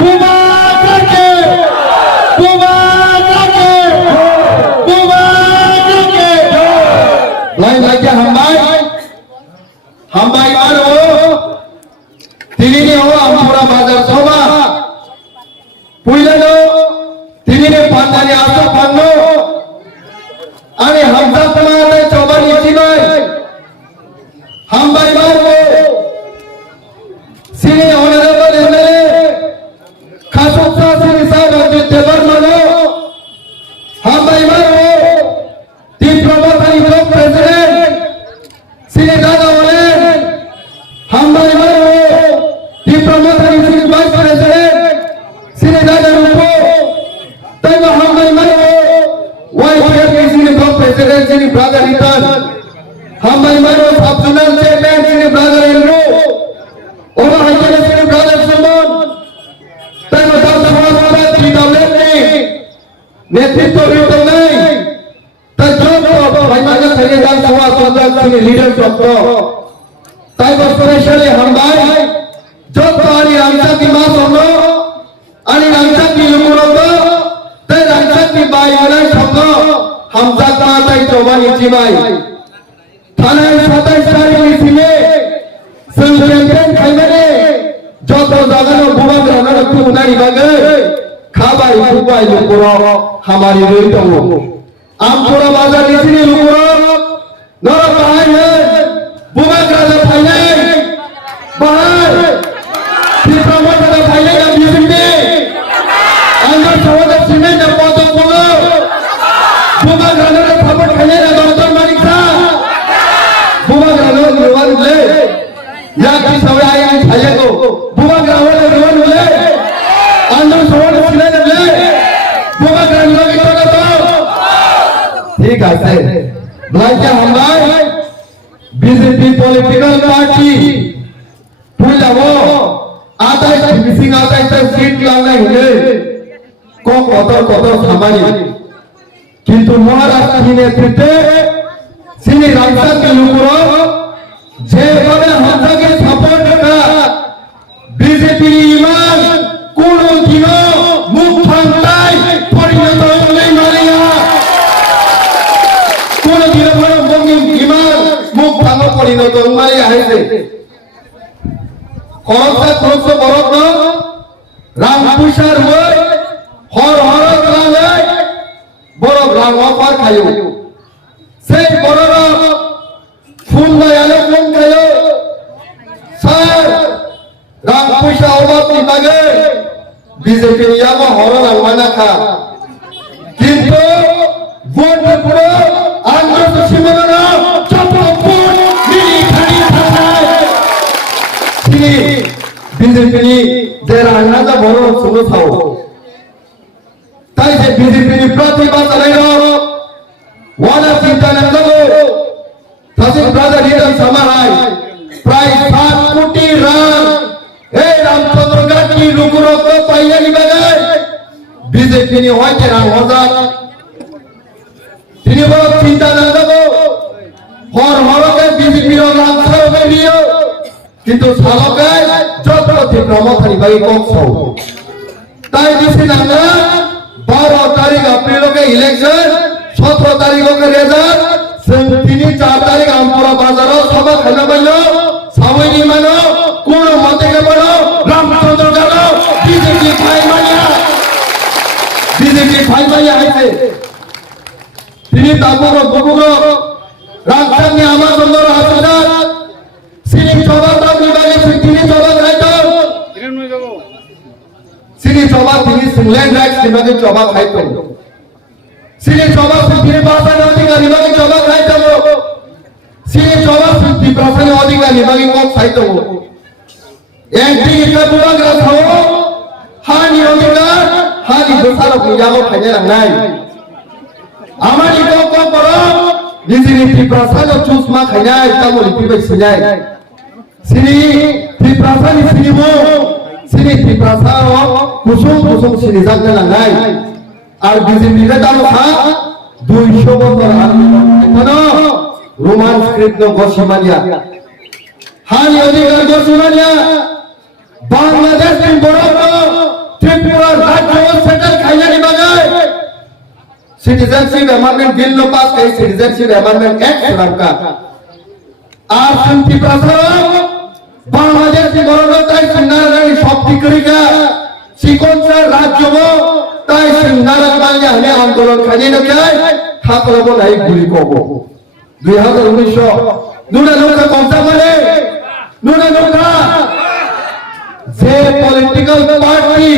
বুবাকে বুবাকে বুবাকে লাই লাগে হামবাই মারো তিনি हो আমপুরা বাজার সভা পুইলানো তিনি পান্দানি আসো পান্নো आणि हमजा समाजात चौबानी चिनाय हामबाई मारबो सिने ऑनरेबल एमएलए खासोसा सिने साहेब अजित देवर मानो हामबाई मारबो टीम प्रमोट आणि ब्लॉक प्रेसिडेंट सिने दादा ओले हामबाई मारबो टीम प्रमोट आणि सिने वाइस प्रेसिडेंट सिने दादा रूपो तैवा हामबाई मारबो President sini brother Ethan, Hambai Maro Subzonal Chairman sini brother Elro, Oma Haikele sini brother Suman, Taiwa Dr. Muhammad TWF नेतृत्व रेतो नहीं, तजोब भाईमाना थरेदार सवा सोदर sini leader चक्र, Taiwa specially Hambai, जो तो आनी रामचा की माँ सोनो, आनी रामचा की लुकुरों ते रामचा की बाई वाला शब्दों हमजा काताई चौबानी चिमाई थाना 27 तारीख मिसिले संचेंद्रन खाइमने जो तो जागनो बुबाग राना तू उनारी बागे खाबाई बुबाई लुकुरो हमारी रेतो आमपुरा बाजार इसीने लुकुरो नरा बाहर है बुबाग राना खाइने बाहर तीसरा मर्द खाइने का बिजली अंदर सवाल सीने जब पौधों बोलो बुबाग राना ने थप्पड़ खाने ना डॉक्टर मालिक था बुबाग राना ने रिवाज ले या की सवाल आए कि खाए को बुबाग राना ने रिवाज ले अंदर सवाल सीने ने ले बुबाग राना ने तो ना तो ठीक है से ब्लाइक हमारे बीजेपी पॉलिटिकल पार्टी पूरा वो आता है मिसिंग आता है सीट लाना है को कतर सामान्य কিন্তু মহারাষ্ট্র নেতৃত্বে সিনি রামসাকে লুকুরো যেভাবে হামজাকে সাপোর্ট করা বিজেপি ইমান কোনদিনও মুখ ভাঙায় পরিণত হলে মারিয়া কোনদিনও বড় বঙ্গি ইমান মুখ ভাঙা পরিণত মারিয়া হয়েছে খরচা খরচ বরক রামপুষার হই হর হর গ্রামে বড় গ্রাম অফার খায়ো সেই বড়রা ফোন লাগালে ফোন খায়ো স্যার রাম পয়সা অভাব লাগে বিজেপি ইয়ামা হরণ আলমানা খা কিন্তু ভোট পুরো আন্দোলন সীমানা চপপন মিলি খালি থাকায় তিনি বিজেপি যারা আনাদা বড় শুরু থাও তাই যে বিজেপি প্রতিবাদ চালাইলো ওয়ানা চিন্তা না লাগো তাদের ব্রাদার লিডার সমাহাই প্রায় 7 কোটি রান এই রামচন্দ্র গান্ধী লুকুরত পাইয়া নিবাগে বিজেপি নি হয়ছে রাম হাজার তিনি বড় চিন্তা না লাগো হর হরকে বিজেপি র রাম সরবে নিও কিন্তু সালকে যতটি প্রমোখানি বাই কক্ষ তাই দিছি না 12 तारीख अप्रैल के इलेक्शन 17 तारीख के रिजल्ट 3-4 तारीख আমপুরা বাজার সভা খানা বললো সাময়িক মানো কোন মতে কে বলো রামচন্দ্র গালো বিজেপি ফাই মাইয়া হইছে তিনি তাবুর গবুর রামচন্দ্র আমার সুন্দর হাসদার সিনি সভা বিভাগে তিনি সভা খাইতো সিনি সভা তিনি সিংল্যান্ড রাইটস বিভাগে সভা খাইতো সিনি সভা তিনি ভাষা অধিকার বিভাগে সভা খাইতো সিনি সভা তিনি ভাষা অধিকার বিভাগে কক খাইতো এনটি কে বিভাগ রাখো হানি অধিকার হানি দোসারো পূজাগো খাইনে নাই আমারি কক করো নিজিনি ভাষা চুসমা খাইনাই তামলি বিভাগ সিনাই সিনি ভাষা নি সিনিমো সিনি ভাষা কুসুম সিনি জাগনা নাই আর বিজেপি রে দাম খা 200 বছর এখনো রোমান স্ক্রিপ্ট গোসমানিয়া হানি অধিকার গোসমানিয়া বাংলাদেশ বড় সিটিজেনশিপ অ্যামেন্ডমেন্ট বিল নো পাস এই সিটিজেনশিপ অ্যামেন্ডমেন্ট অ্যাক্ট সরকার আর শান্তি প্রসারক বাংলাদেশি গণতন্ত্রের সিন্নারাই শক্তি করিকা সিকনসার রাজ্য তাই সিন্নারা বাংলা হলে আন্দোলন খালি নকাই থাকলব নাই গুলি কব 2019 নুনা নৌকা কমসা মানে নুনা নৌকা যে পলিটিক্যাল পার্টি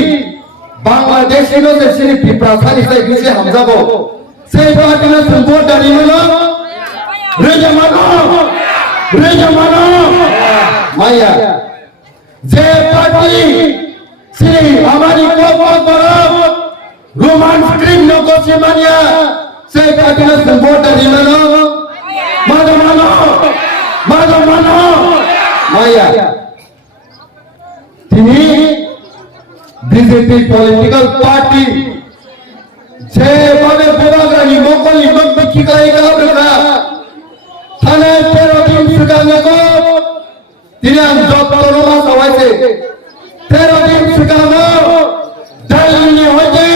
বাংলাদেশি নো যে সিনি পিপ্রাসানি সাই বিসে হামজাবো সেই পার্টি না সম্পদ দাঁড়ি হলো রেজা মানো মাইয়া যে পার্টি শ্রী আমারি কপত রোমান স্ক্রিন নকশি মানিয়া সেই পার্টি না সম্পদ দাঁড়ি হলো মানো মাইয়া তিনি বিজেপি পলিটিক্যাল পার্টি যেভাবে বোবাগানি মোকলি মক্কি গাই গাবরা থানে 13 দিন সুগাঙ্গো তিনি আম যত্ন মাস হইছে 13 দিন সুগাঙ্গো দাইনি হইছে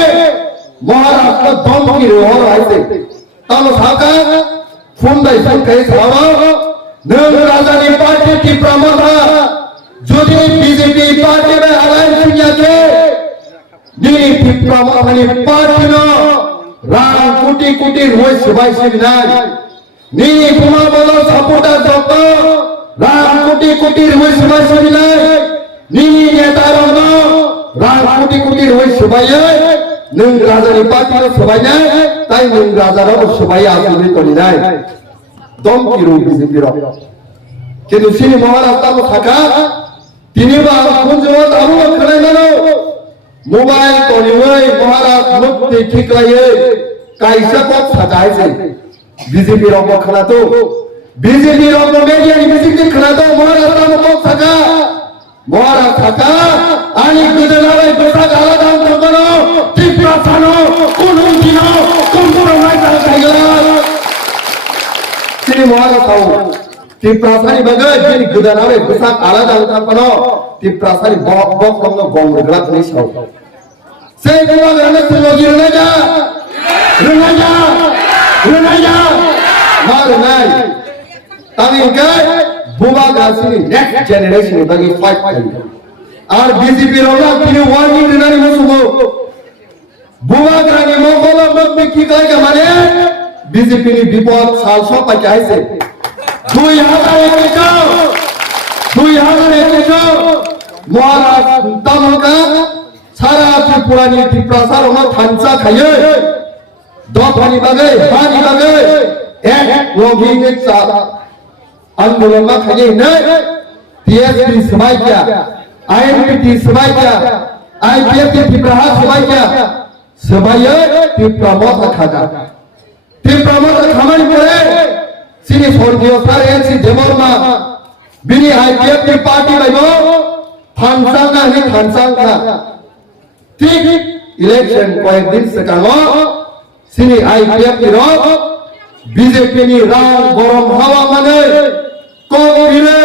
মহারাষ্ট্র দমকি রহর হইছে তালো সাকা ফোন দাই সাকাই সাওয়া নব রাজধানী পার্টি কি প্রমোদা যদি বিজেপি পার্টি में अलायंस किया के नीति प्रमाणी पार्टी नो राम कोटी रोज सबाई से विनाय नीति कुमार बोलो सपोर्टर जोतो राम कोटी रोज सबाई से विनाय नीति नेता नो राम कोटी रोज सबाई नों राजानि पार्टी नो सबाई ना ताई नों राजा नो सबाई आसुनि तोनि नाय दम किरो बिजेपि रो किन्तु सिनि महाराष्ट्र को थाका তিনিবার কুঞ্জত আরো খনাইনানো মোবাইল তনিওই মহারাজ মুক্তি ঠিকলায়ে কাইসা পথ সাজাইছে বিজেপি রব খনাতো বিজেপি রব মেডিয়ানি বিজেপি খনাতো মহারাজ তাম পথ থাকা মহারাজ থাকা আনি গুজরালে গোটা গালা দাম তকনো ত্রিপুরা ছানো কোন দিন কম্প্রোমাইজ আইগলা তিনি মহারাজ তাও Tiprasani bagai jadi gudanawe besar ala dalam tanpano tiprasani bok kono gong gerak ni sau. Saya buat kerana teknologi renaja, malu nai. Tapi enggak buat kasih next generation bagi fight. Ar BJP orang kini warning renari musuh. Buat kerana mau kalau memikir kaya mana BJP ni bipot sal so pakai se. 2021 মহারাজ তামকা সারা ত্রিপুরানি ত্রিপ্রাসার ও থানসা খায়ে দফানি বাগে হানি বাগে এক রোগীকে আন্দোলন মা খায়ে নে TSP সবাই কিয়া আইএনপিটি সবাই কিয়া আইপিএফ ত্রিপ্রাহা সবাই কিয়া সবাই ত্রিপ্রামত খাজা ত্রিপ্রামত খামানি পড়ে Sini Forgio Sar NC Demorma Bini IPF की पार्टी लाइबो थानसांगा ही थानसांगा ठीक इलेक्शन कोई दिन से कागो Sini IPF की रो बीजेपी नि राम गरम हवा माने को बिरे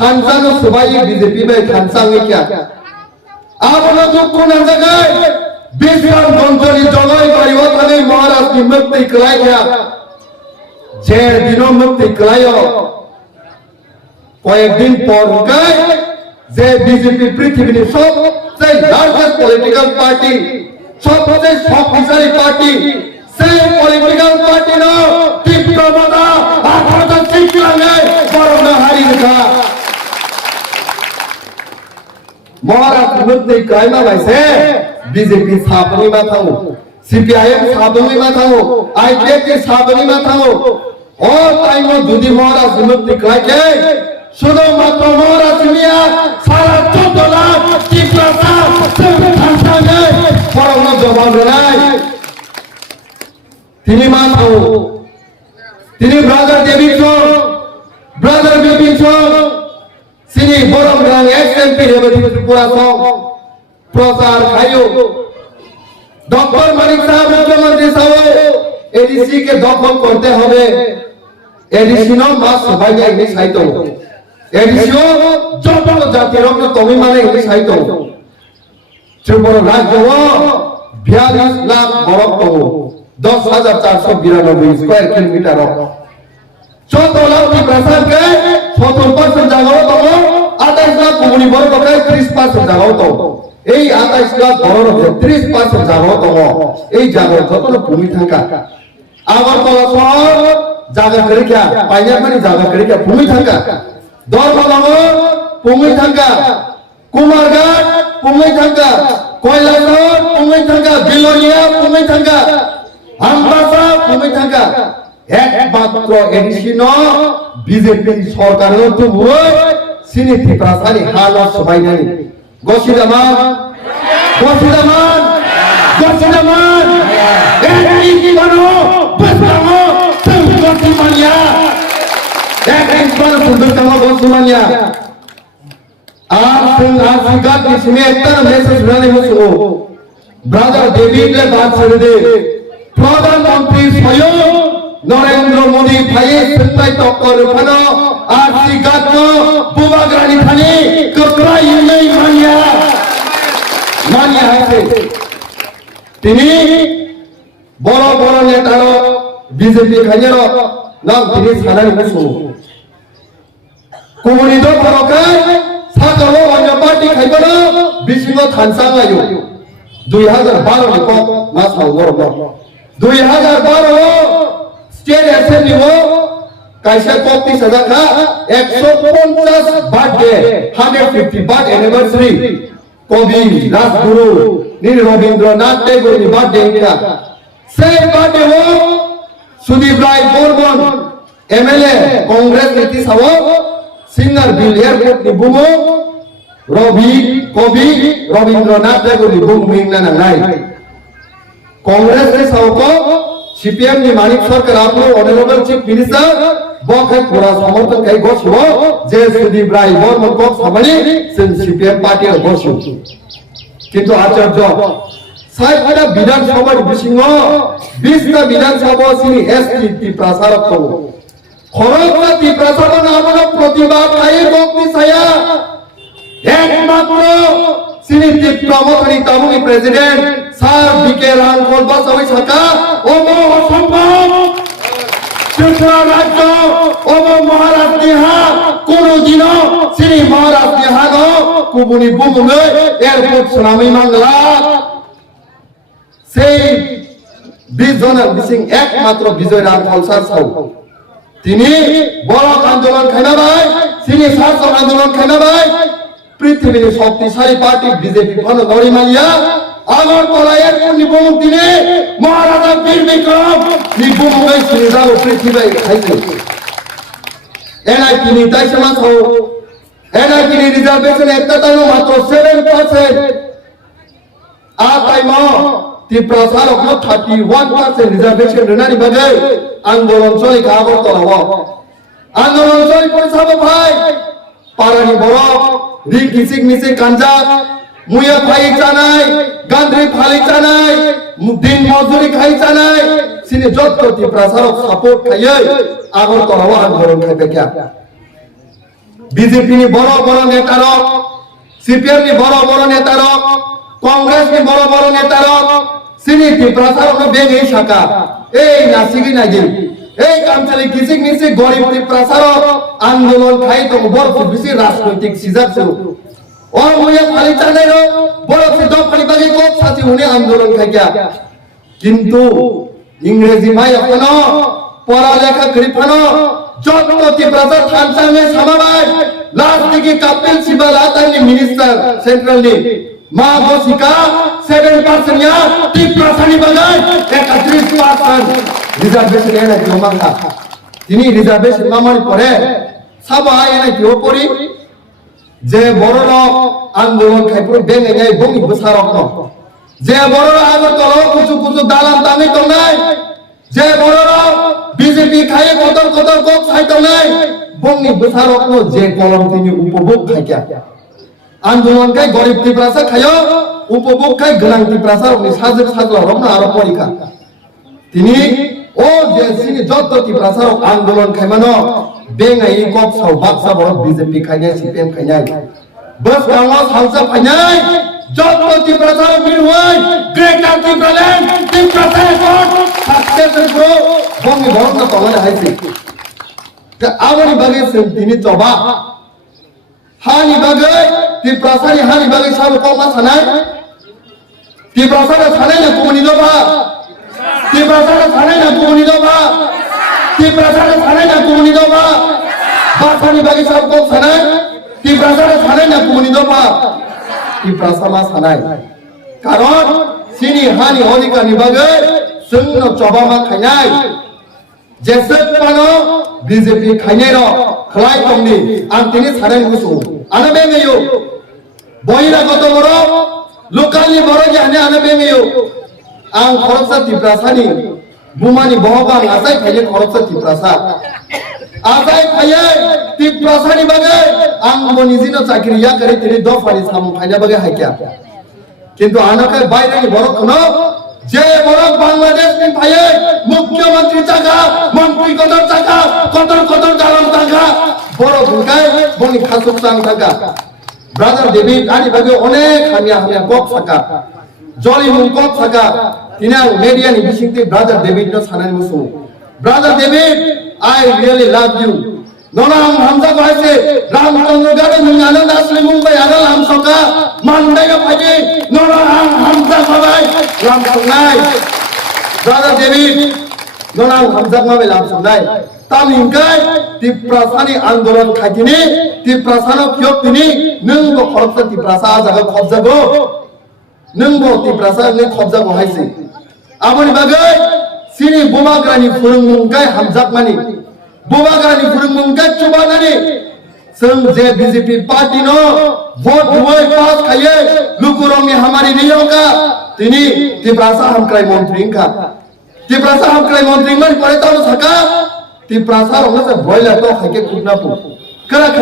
थानसांगा सबाई बीजेपी में थानसांगे क्या आप लोग दुख को न जगाए बिस्राम गंजरी जगाई गरीबो थाने महाराष्ट्र की मुक्ति कराई क्या जेर दिनों मुक्ति कलायो कोई दिन पर गए जे बीजेपी पृथ्वी ने सबसे लार्जेस्ट पॉलिटिकल पार्टी सबसे शक्तिशाली पार्टी से पॉलिटिकल पार्टी नो टिप्पणीता आखरत चिकलांगे बरम हारी था महाराष्ट्र मुक्ति कलाइमा वैसे बीजेपी स्थापना में था सीपीआईएम स्थापना में था आईपीएफ की स्थापना में था और टाइम दुदी महाराज मुक्ति के सुनो मात्र महाराज मिया सारा 14 लाख टिप्पणीता संस्था में परम जवान रनाई তিনি মাথাও তিনি ব্রাদার দেবিং সিনি বরম রাং এক্সএমপি রেবতি ত্রিপুরা সং প্রচার খাইও ডক্টর মানিক সাহেব মুখ্যমন্ত্রী সাহেব এডিসি কে দখল করতে হবে এডিসি নো মাস সবাইকে ইংলিশ সাহিত্য এডিসিও যত জাতির তুমি মানে ইংলিশ সাহিত্য ত্রিপুরা রাজ্য 42 লাখ বরফ 10,492 স্কয়ার কিলোমিটার যত লাখ ত্রিপ্রাসারকে 70% জায়গাও দङ 28 লাখ কমুনি বড়কে 30% জায়গাও দङ এই 28 লাখ বড়কে 30% জায়গাও দङ এই জায়গা যত ভূমি থাকা আগরতলা শহর জায়গা করিকা পাইনামানি জায়গা করিকা ভূমি থাকা দরদং ভূমি থাকা কুমারঘাট ভূমি থাকা কৈলাসহর ভূমি থাকা বিলোনিয়া ভূমি থাকা আমবাসা ভূমি থাকা একমাত্র এডিশন বিজেপি সরকারের তো সিনি ত্রিপ্রাসারি হালত সবাইনানি গসিদামান গসিদামান গসিদামান এই কি বানো বসবামো তুই গসিমানিয়া এক একবার সুন্দরতম গসিমানিয়া आप सिगात की सुनिए इतना मैसेज सुनाने मुझको ब्रदर डेविड ले बात कर दे प्रधानमंत्री स्वयं नरेंद्र मोदी भाई संताई टक्कर फनो আর সিগাত को बुबाग्रानी खानी कपड़ा ये नहीं मानिया है তিনি বড় বড় নেতার বিজেপি খাইয়ের নাম তিনি সানানি মুসো কমিউনিস্ট পরকাই 사자로 완전 파티 가이거나 비신거 탄상아요 2012 거 마사오 거로 2012 स्टेट असेंबली कायसा कोक्ति सदाखा 150 बर्थडे 150 बर्थ एनिवर्सरी कवि राजगुरु नील रविंद्रनाथ टैगोर की बर्थडे इंडिया से बर्थडे हो सुदीप राय बोरबन एमएलए कांग्रेस नीति सावो सिंगर बिलियर नि बुमो रवि कवि रविंद्रनाथ टैगोर नि बुम मिंगना नाय कांग्रेस ने सावको सीपीएम नि मानिक सरकार आपनो ऑनरेबल चीफ मिनिस्टर बखै पूरा समर्थन kai गसो जे सुदीप राय बर्मन को सामने सीपीएम पार्टी गसो किंतु आचार्य साइडा विधानसभा बिसिंग 20 टा विधानसभा सिनि एसटी ত্রিপ্রাসারক को খরচটা ত্রিপ্রাসারক নামনা প্রতিবাদ খায়ে বক্তি ছায়া একমাত্র সিনি ত্রিপ্রামথনি তামুনি প্রেসিডেন্ট স্যার বিকে রান কলবা সবাই থাকা ওমো অসম্ভব ত্রিপুরা রাজ্য ওমো মহারাজ নিহা কোনদিনও সিনি মহারাজ নিহা গো কুবুনি বুমুলে এয়ারপোর্ট সুনামি মাংলা সেই 20 জনের বিসিং একমাত্র বিজয় রাম কলসার সাউ তিনি বড় আন্দোলন খাইনাবাই সিনি শাসক আন্দোলন খাইনাবাই পৃথিবীর শক্তিশালী পার্টি বিজেপি ফল গরিমালিয়া আগরতলা এয়ারপোর্ট নিবম দিনে মহারাজা বীর বিক্রম নিবম হয়ে সিনিদাও পৃথিবী খাইছে এনআইটি নি তাই সমাজ হো এনআইটি নি রিজার্ভেশন একটা তাই মাত্র 7% আতাইমো ত্রিপ্রাসারক 31% রিজার্ভেশন রেনানি বাগে আন্দোলন চলে আগরতলা আন্দোলন চলে পয়সাবো ভাই পারানি বড় রি কিসিক মিসে কাঞ্জা মুয়া ভাই জানাই গান্দ্রি ফালি জানাই দিন মজুরি খাই জানাই সিনে যত ত্রিপ্রাসারক সাপোর্ট খাইয়ে আগরতলা আন্দোলন খাইবে কি বিজেপি নি বড় বড় নেতারক সিপিএম নি বড় বড় নেতারক কংগ্রেস নি বড় বড় নেতারক সিনি ত্রিপ্রাসারক বেগে শাখা এই নাসিগি নাগি এই কামচালি কিসিক মিসি গরিব ত্রিপ্রাসারক আন্দোলন খাই তো বড় বেশি রাজনৈতিক সিজাছে ও মুয়া ফালি চানাই বড় সিদ্ধ ফালি বাগে কোপ সাথী হুনে আন্দোলন খাইয়া কিন্তু ইংরেজি মাই এখনো পড়ালেখা করি ফানো যত ত্রিপ্রাসার থানসামে সামাবাই লাস্ট দিকে কাপিল সিবাল আতানি মিনিস্টার সেন্ট্রাল নি মা বসিকা 7% या ত্রিপ্রাসানি বাগাই 31% রিজার্ভেশন এনে জমাখা তিনি রিজার্ভেশন মামানি পরে সাবা এনে কি ওপরি যে বড় আন্দোলন খাইপুর বেঙ্গে গাই বঙ্গি বসারক যে বড় আগরতলা কুচু কুচু দালান দামি তো নাই যে বড় বিজেপি খায় কত কত কোক খাইতো নাই বঙ্গি বসারক যে কলম তিনি উপভোগ খাইয়া আন্দোলন খাই গরিব ত্রিপ্রাসা খায় উপভোগ খাই গলাং ত্রিপ্রাসা উনি সাজে সাজলা রমনা আর পরীক্ষা তিনি ও যে সিনি যত ত্রিপ্রাসা আন্দোলন খাইমানো বেঙ্গাই কক সাউ বাক্সা বড় বিজেপি খাইনাই সিপিএম খাইনাই बस गांव सालसा फाइनाल जब तो ত্রিপ্রাসার বিল হয় গ্রেটার ত্রিপ্রাল্যান্ড ত্রিপ্রাসার কোট success pro bongi borok na tongana haisi ke aboni bagai tini coba hani bagai ti prasani hani bagai sabu koma sanai ti prasana sanai na kumuni doba ti prasana sanai na kumuni doba ti prasana sanai na kumuni doba basani bagai sabu koma sanai ti prasana sanai na kumuni doba ti prasama sanai karon sini hani holika ni bagai sungno coba ma khainai jesek pano BJP khainai ro khlai tongni ang tini sanai musu ana bengayo boira goto boro lokali boro jane ana bengayo ang khoroksa tiprasani bumani bohobang asai khaye khoroksa tiprasa asai khaye tiprasani bagai ang monizino chakriya kare tini do fari sam khaina bagai haikya কিন্তু আনাকে বাইরে বড় কোন যে বড় বাংলাদেশ নি ভাইয়ে মুখ্যমন্ত্রী টাকা মন্ত্রী কত টাকা কত দালাল টাকা বড় ভুলকায় বনি খাসুক চান টাকা ব্রাদার ডেভিড আনি ভাগে অনেক হামিয়া বক থাকা জলি মুখ বক থাকা তিনা মিডিয়া নি বিশিংতি ব্রাদার ডেভিড নো সানানি মুসু brother David I really love you নরাম হামজা কইছে রামচন্দ্র গাড়ি মুঙ্গানা নাসলি মুম্বাই আনাল হামসকা মানদায় পাজে নরাম হামজা সবাই রাম সংনাই ব্রাদার ডেভিড নরাম হামজা মাবে রাম সংনাই তামিনকাই তিপ্রাসানি আন্দোলন খাইতিনি তিপ্রাসানো কিয়কতিনি নংবো খরবসা তিপ্রাসা জাগা খবজাগো নংবো তিপ্রাসা নে খবজাগো হাইছে আমনি বাগৈ সিনি বোমাগ্রানি ফুরুংমুংকাই হামজাকমানি Bumagani furungmungkat coba nani seng je BJP party no vote duai pass khaye lukurong ni hamari niyo ka tini tiprasa hamkrai montri ka tiprasa hamkrai montri man pare ta saka tiprasa rongna se boiler to khake kupna pu kara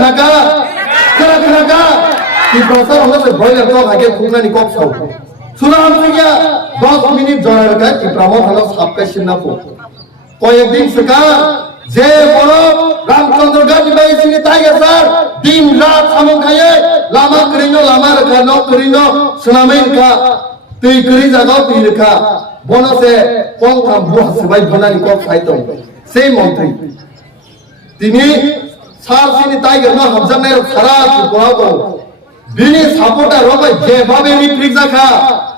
tiprasa rongna se boiler to khake kupna ni kok sau suna hamse kya 10 minute joiner ka tipramo thalo sapka sinna pu koyek din saka যে বড় রামচন্দ্র গান্ধী ভাই সিনি tiger sir দিন রাত সামন খায়ে লামা করিনো লামা রেখা ন করিনো সুনামে রেখা তুই করি জাগাও তুই রেখা বনসে কম কাম বুয়া সবাই বনানি কক খাইতো সেই মন্ত্রী তিনি স্যার সিনি টাইগার ন হামজামে সারা কোরাও তো বিনি সাপোর্টার রবাই যেভাবে রিপ্রিক জাখা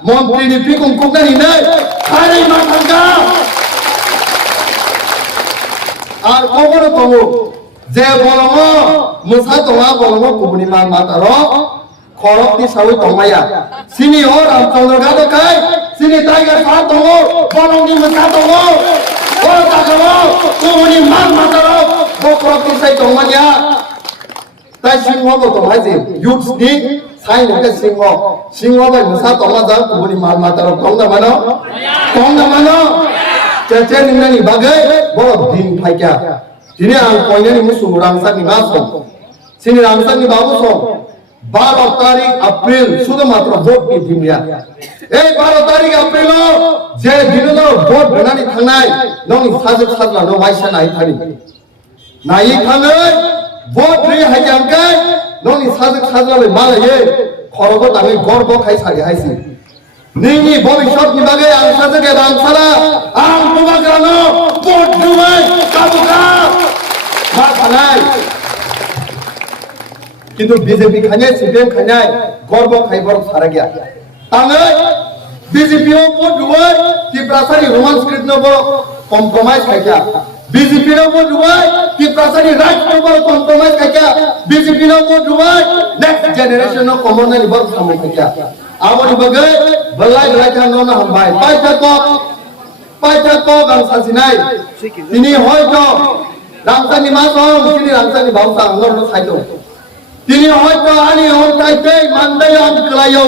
মন্ত্রী রিপ্রিক কোকনানি নাই খাই মা থাকা আর কখনো কমো যে বলম মুসা তোমা বলম কুবনি মান মাতার খরকনি সাউই তমায়া সিনি ও রামচন্দ্র গাদো কাই সিনি টাইগার সার তমো বলংনি মুসা তমো ও তাকমো কুবনি মান মাতার বকরকনি সাই তমায়া তাই সিংহ গো তমাই যে ইউথস নি সাই নকে সিংহ বাই মুসা তমা যা কুবনি মান মাতার তংদা মানো Cece ningani bagai boleh din paikya. Ini ang poinnya ni musuh rangsak ni masuk. Sini rangsak ni bagus so. 12 tarik April sudah matra vote ni dunia. 12 tarik April lo, je dino lo vote benani thangai. Nongi sajak lo waisa nai thani. Nai thangai vote ri hajangkai. Nongi sajak lo malaye. Khorogo tangi gorbo khai sari haisi. Nini bobishot ni bagai ang sajak ke rangsala. Ang bumagrano vote duai kabuka. Mathanai. কিন্তু BJP খানে CPM খানে গর্ব খাইবার সারা গিয়া তাঙ্গে BJP ও vote দুই ত্রিপ্রাসারি Roman script নবর compromise খাইয়া BJP no vote দুই ত্রিপ্রাসারি right নবর compromise খাইয়া BJP no vote দুই নেক্সট জেনারেশন নো কমন নিবর সামু খাইয়া আমনি বগে বলাই রাখা ননা হামবাই পাইতা ক গাং সাসিনাই তিনি হয়তো রামসানি মাসং তিনি রামসানি বাউসা আঙ্গর সাইতো তিনি হয়তো আনি হইতাইতে মানদাই আমকলায়ো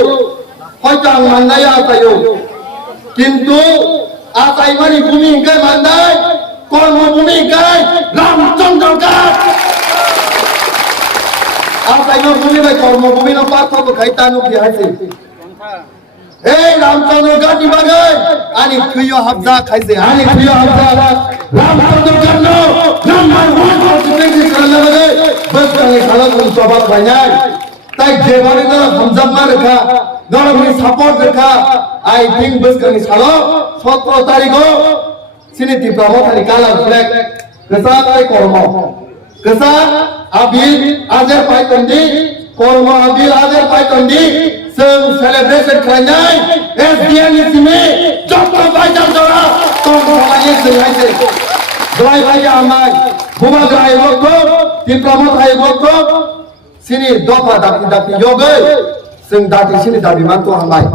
হয়তো আং মানদাই আতায়ো কিন্তু আতাইমানি ভূমিকায় মানদাই কর্মভূমিকায় রামচন্দ্র গাছ আতাইনো ভূমি বাই কর্মভূমি নো পার্থক্য খাইতানো বিহাইছে এই রামচন্দ্র গাছ নিবাগে আনি থুইও হাবজা খাইছে আনি থুইও হাবজা রামচন্দ্র গাছ নো নাম্বার 1 কনস্টিটিউশন করলাগে बस ये साला को जवाब बनाए ताई जेवारी ना हमजब में रखा नॉर्मली सपोर्ट रखा आई थिंक बस करनी सालो 17 तारीख को sini diploma tadi kalah flag kesan pai kormo kesan abil ajar pai tondi kormo abil ajar pai tondi seng celebration klanai SDN di sini jatuh baca jora tong semuanya sengaja gerai baca amai bunga gerai waktu diploma gerai waktu sini dopa dapi yoga seng dati sini dapi mantu amai